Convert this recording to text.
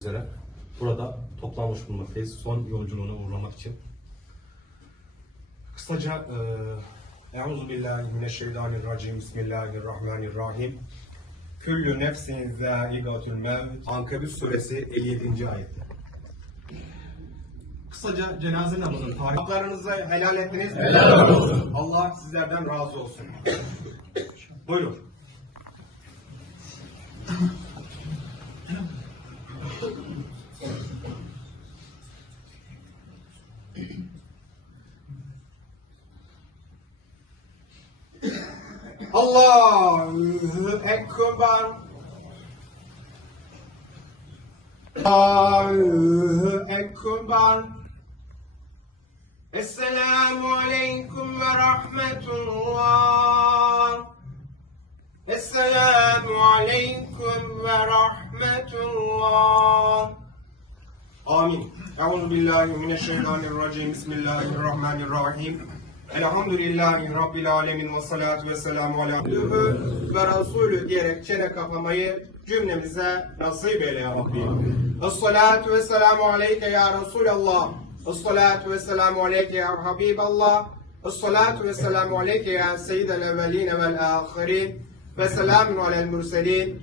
üzere burada toplanmış bulunmaktayız. Son yolculuğuna uğurlamak için. Kısaca e, Euzu billahi mineşşeytanirracim. Bismillahirrahmanirrahim. Küllü nefsin zâigatül mevt. Ankabut suresi 57. ayette. Kısaca cenaze namazının tarihi. Haklarınızı helal ettiniz. Helal olsun. Allah sizlerden razı olsun. Buyurun. Allahu Ekber. Allahu Ekber. Esselamu Aleyküm ve Rahmetullah. Esselamu Aleyküm ve Rahmetullah. Amin. Euzu billahi mineşşeytanirracim. Bismillahirrahmanirrahim. Elhamdülillahi Rabbil alemin ve salatu ve selamu ala abdühü ve rasulü diyerek çene kapamayı cümlemize nasip eyle ya Rabbi. Esselatu ve selamu aleyke ya Resulallah. Esselatu ve selamu aleyke ya Habiballah. Esselatu ve selamu aleyke ya Seyyidel evveline vel ahirin. Ve selamun alel murselin.